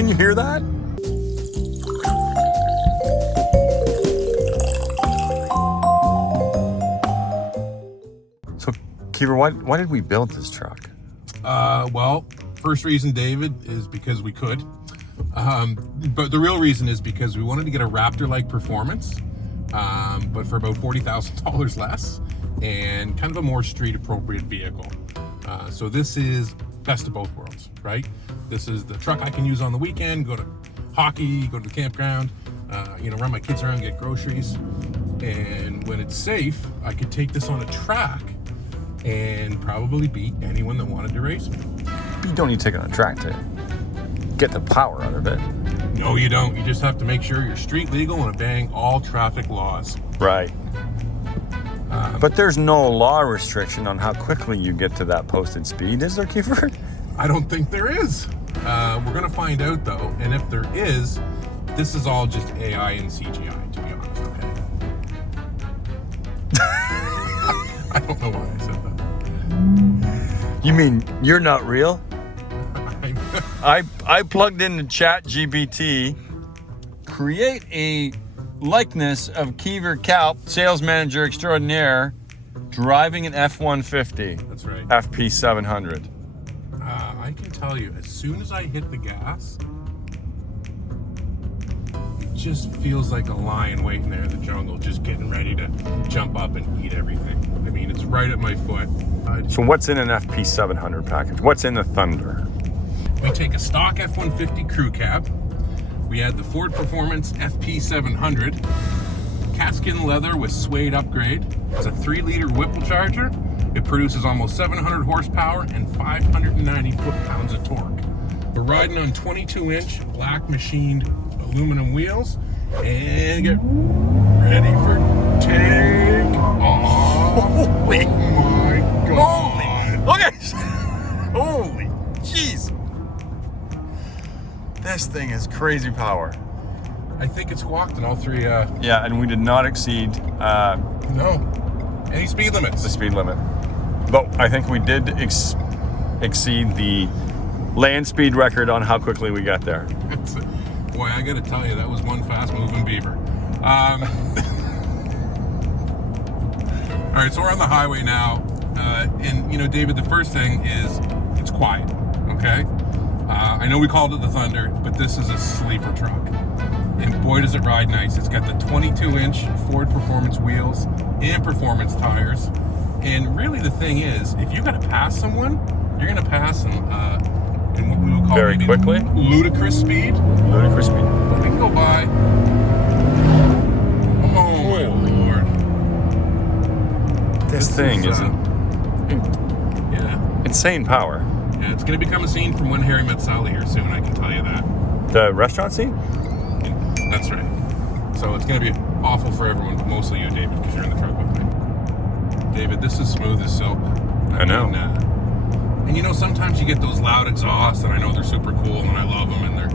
Can you hear that? So, Keiver, why did we build this truck? Well, first reason, David, is because we could. But the real reason is because we wanted to get a Raptor-like performance, but for about $40,000 less, and kind of a more street-appropriate vehicle. So this is best of both worlds, right? This is the truck I can use on the weekend, go to hockey, go to the campground, run my kids around, get groceries. And when it's safe, I could take this on a track and probably beat anyone that wanted to race me. But you don't need to take it on a track to get the power out of it. No, you don't. You just have to make sure you're street legal and obeying all traffic laws. Right. But there's no law restriction on how quickly you get to that posted speed, is there, Keiver? I don't think there is. We're going to find out, though. And if there is, this is all just AI and CGI, to be honest, okay? I don't know why I said that. You mean you're not real? I plugged into ChatGPT, create a likeness of Keiver Kalp, sales manager extraordinaire, driving an F-150. That's right. FP 700. I can tell you, as soon as I hit the gas, it just feels like a lion waiting there in the jungle, just getting ready to jump up and eat everything. I mean, it's right at my foot. So what's in an FP 700 package? What's in the Thunder? We take a stock F-150 crew cab. We add the Ford Performance FP 700, Katskin leather with suede upgrade. It's a 3-liter Whipple Charger. It produces almost 700 horsepower and 590 foot-pounds of torque. We're riding on 22-inch black machined aluminum wheels, and get ready for take off. Holy, my God! Holy, look at this. Holy, jeez. This thing is crazy power. I think it's squawked in all three. Yeah, and we did not exceed any speed limits. the speed limit. But I think we did exceed the land speed record on how quickly we got there. Boy, I gotta tell you, that was one fast-moving beaver. All right, so we're on the highway now, and David, the first thing is it's quiet. Okay, I know we called it the Thunder, but this is a sleeper truck, and boy, does it ride nice. It's got the 22-inch Ford Performance wheels and performance tires, and really the thing is, if you gotta pass someone, you're gonna pass them in what we would call Very quickly. ludicrous speed. Ludicrous speed. We can go by. Oh my Lord! This thing is yeah, insane power. yeah. It's gonna become a scene from When Harry Met Sally here soon. I can tell you that. The restaurant scene? That's right. So it's gonna be awful for everyone, but mostly you, David, because you're in the truck with me. David, this is smooth as silk. I know. And sometimes you get those loud exhausts, and I know they're super cool, and I love them, and they're,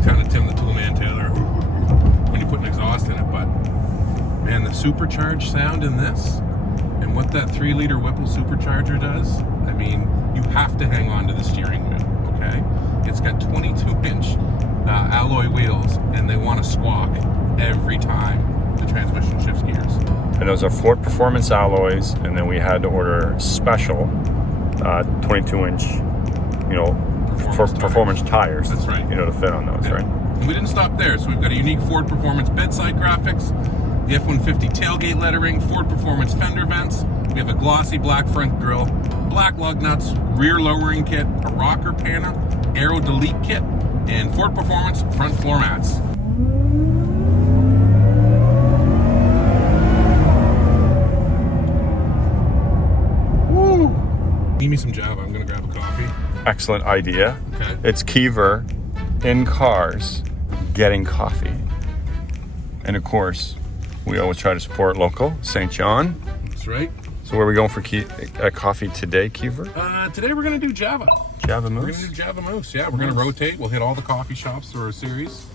kind of Tim the Toolman Taylor when you put an exhaust in it. But man, the supercharged sound in this, and what that 3-liter Whipple supercharger does, I mean, you have to hang on to the steering wheel. Okay, it's got 22-inch alloy wheels, and they want to squawk every time the transmission shifts gears. And those are Ford Performance alloys, and then we had to order special 22-inch, performance tires. That's right. To fit on those, Yeah. right? And we didn't stop there, so we've got a unique Ford Performance bedside graphics, the F-150 tailgate lettering, Ford Performance fender vents. We have a glossy black front grille, black lug nuts, rear lowering kit, a rocker panel, Aero delete kit, and Ford Performance front floor mats. Woo! Need me some Java. I'm gonna grab a coffee. Excellent idea. Okay. It's Keiver in cars getting coffee. And of course, we always try to support local, St. John. That's right. So where are we going for coffee today, Keiver? Today we're gonna do Java. Java We're Moose? gonna do Java Moose. Yeah, we're gonna rotate. We'll hit all the coffee shops through our series.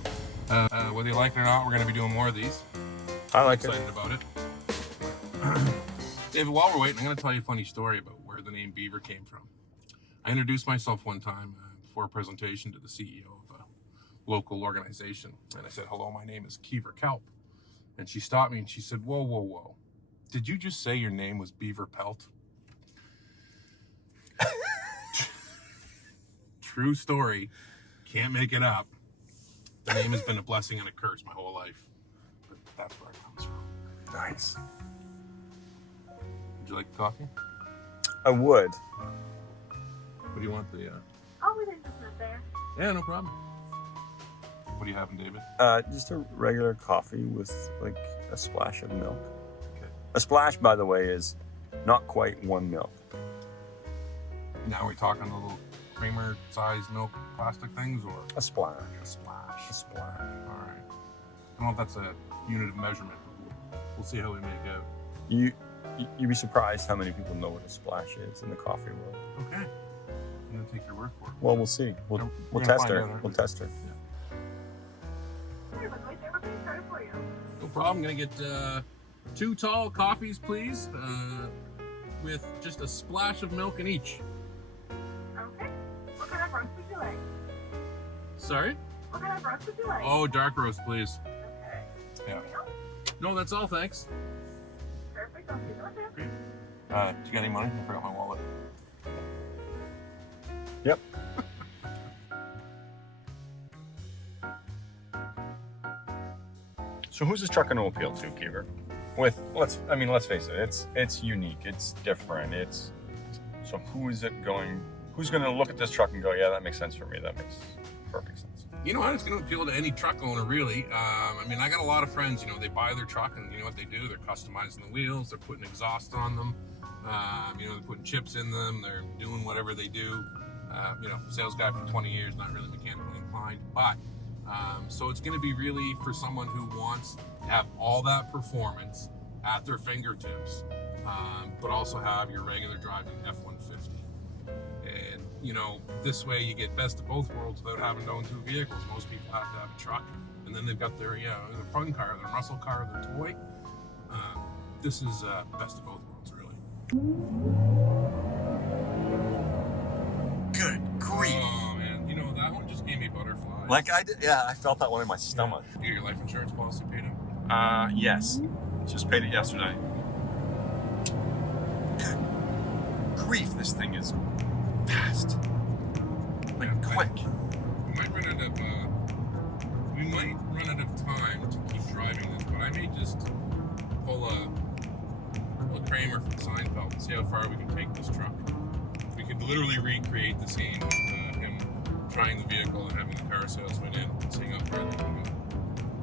Whether you like it or not, we're gonna be doing more of these. I like Excited it. about it. David, while we're waiting, I'm gonna tell you a funny story about where the name Beaver came from. I introduced myself one time before a presentation to the CEO of local organization. And I said, hello, my name is Keiver Kelp. And she stopped me and she said, whoa, whoa, whoa. Did you just say your name was Beaver Pelt? True story. Can't make it up. The name has been a blessing and a curse my whole life. But that's where it comes from. Nice. Would you like coffee? I would. What do you want? The Oh, we didn't just sit there. Yeah, no problem. What are you having, David? Just a regular coffee with like a splash of milk. Okay. A splash, by the way, is not quite 1 milk. Now we're talking the little creamer-sized milk plastic things, or A splash. a splash? A splash. All right. I don't know if that's a unit of measurement, but we'll see how we make out. You'd be surprised how many people know what a splash is in the coffee world. Okay. I'm gonna take your word for it. Well, we'll see. We'll We're gonna test find her. out, aren't We'll we? test her. Here, but wait there. We're getting started for you. No problem. I'm gonna get 2 tall coffees, please, with just a splash of milk in each. Okay. What kind of roast would you like? Sorry? What kind of roast would you like? Oh, dark roast, please. Okay. Yeah. Anything else? No, that's all, thanks. Perfect. I'll see you later. Do you got any money? I forgot my wallet. Yep. So who's this truck going to appeal to, Keiver? Let's face it, it's unique, it's different, so who's going to look at this truck and go, yeah, that makes sense for me, that makes perfect sense. You know what? It's going to appeal to any truck owner, really. I got a lot of friends, they buy their truck and you know what they do? They're customizing the wheels, they're putting exhaust on them, they're putting chips in them, they're doing whatever they do. Sales guy for 20 years, not really mechanically inclined, but so it's going to be really for someone who wants to have all that performance at their fingertips, but also have your regular driving F-150. And, this way you get best of both worlds without having to own 2 vehicles. Most people have to have a truck, and then they've got their fun car, their muscle car, their toy. This is best of both worlds, really. Good grief. Oh, man. That one just gave me butterflies. Like I did, yeah, I felt that one in my stomach. You get your life insurance policy paid up? Yes. Just paid it yesterday. Good grief, this thing is fast. Like quick. We might run out of time to keep driving this, but I may just pull a Kramer from Seinfeld and see how far we can take this truck. We could literally recreate the scene of him trying the vehicle and having the car salesman in and seeing how far they can go.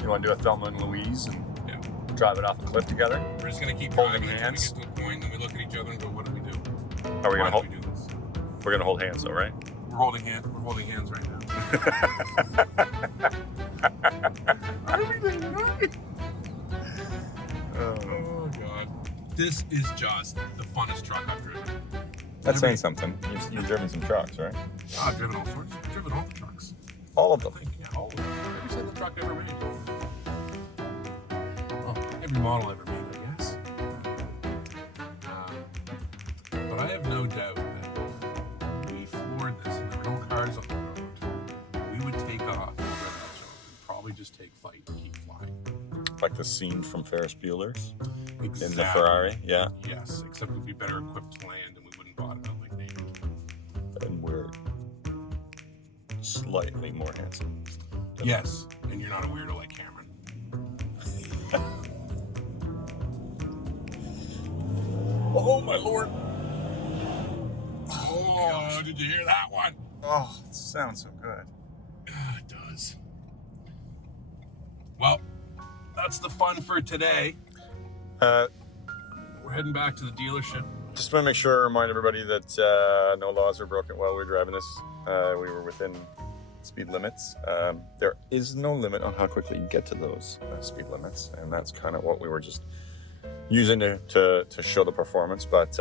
You want to do a Thelma and Louise and Yeah. drive it off a cliff together? We're just going to keep Holding driving hands? until we get to a point, and then we look at each other and go, what do we do? Are we Why gonna do we do this? We're gonna hold hands, though, right? We're holding hands right now. Everything right. Oh, God. This is just the funnest truck I've driven. That's saying something. You've driven some trucks, right? I've driven all sorts. I've driven all the trucks. All of I them. think, yeah, all of them. Every single truck ever made. Well, every model ever made, I guess. But I have no doubt that if we floored this and there were no cars on the road, we would take off and probably just take flight and keep flying. Like the scene from Ferris Bueller's Exactly. in the Ferrari, yeah. Yes, except we'd be better equipped to land and we wouldn't bottom out like David. And we're slightly more handsome. Yes, and you're not a weirdo like Cameron. Oh my lord! Oh, did you hear that one? Oh, it sounds so good. It does. Well, that's the fun for today. We're heading back to the dealership. Just want to make sure, remind everybody that no laws were broken while we were driving this. We were within speed limits. There is no limit on how quickly you get to those speed limits, and that's kind of what we were just using to show the performance. But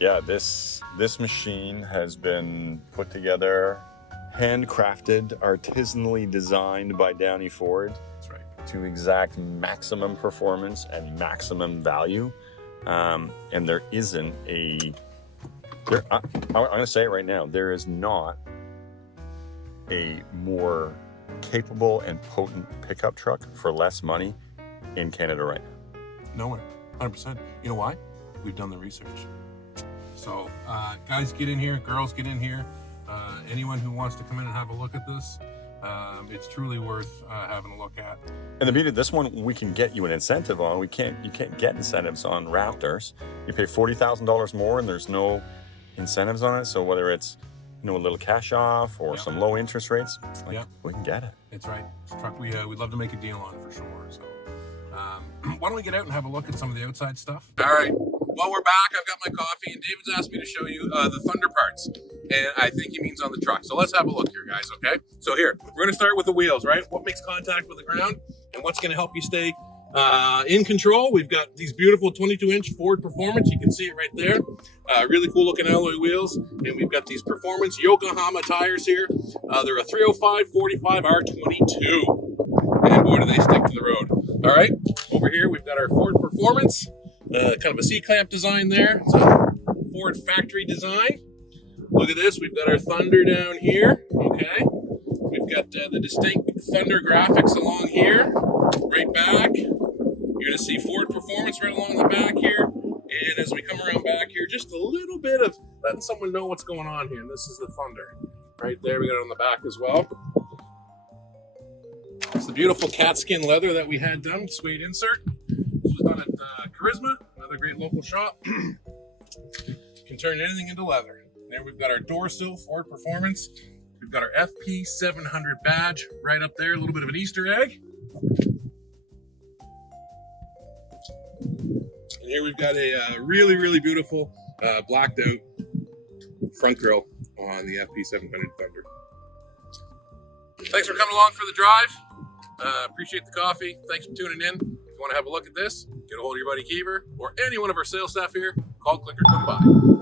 yeah, this machine has been put together, handcrafted, artisanally designed by Downey Ford. That's right. To exact maximum performance and maximum value. And there isn't I'm going to say it right now. There is not a more capable and potent pickup truck for less money in Canada right now. Nowhere. 100%. You know why? We've done the research. So, guys, get in here. Girls, get in here. Anyone who wants to come in and have a look at this, it's truly worth having a look at. And the beauty of this one, we can get you an incentive on. You can't get incentives on Raptors. You pay $40,000 more, and there's no incentives on it. So whether it's a little cash off or some low interest rates, we can get it. That's right. It's a truck we'd love to make a deal on for sure. So, why don't we get out and have a look at some of the outside stuff? All right. Well, we're back. I've got my coffee, and David's asked me to show you the Thunder parts, and I think he means on the truck. So let's have a look here, guys, okay? So here, we're going to start with the wheels, right? What makes contact with the ground, and what's going to help you stay in control? We've got these beautiful 22-inch Ford Performance. You can see it right there. Really cool-looking alloy wheels, and we've got these Performance Yokohama tires here. They're a 305/45 R22, and boy, do they stick to the road. All right, over here, we've got our Ford Performance. Kind of a C-clamp design there. It's a Ford factory design. Look at this. We've got our Thunder down here. Okay. We've got the distinct Thunder graphics along here. Right back. You're going to see Ford Performance right along the back here. And as we come around back here, just a little bit of letting someone know what's going on here. And this is the Thunder. Right there. We got it on the back as well. It's the beautiful Katskin leather that we had done. Suede insert. This was done at Charisma, another great local shop. Can turn anything into leather. There we've got our door sill, Ford Performance. We've got our FP700 badge right up there, a little bit of an Easter egg. And here we've got a really, really beautiful blacked out front grille on the FP700 Thunder. Thanks for coming along for the drive. Appreciate the coffee. Thanks for tuning in. If you want to have a look at this, get a hold of your buddy Keiver or any one of our sales staff here. Call, click, or come by.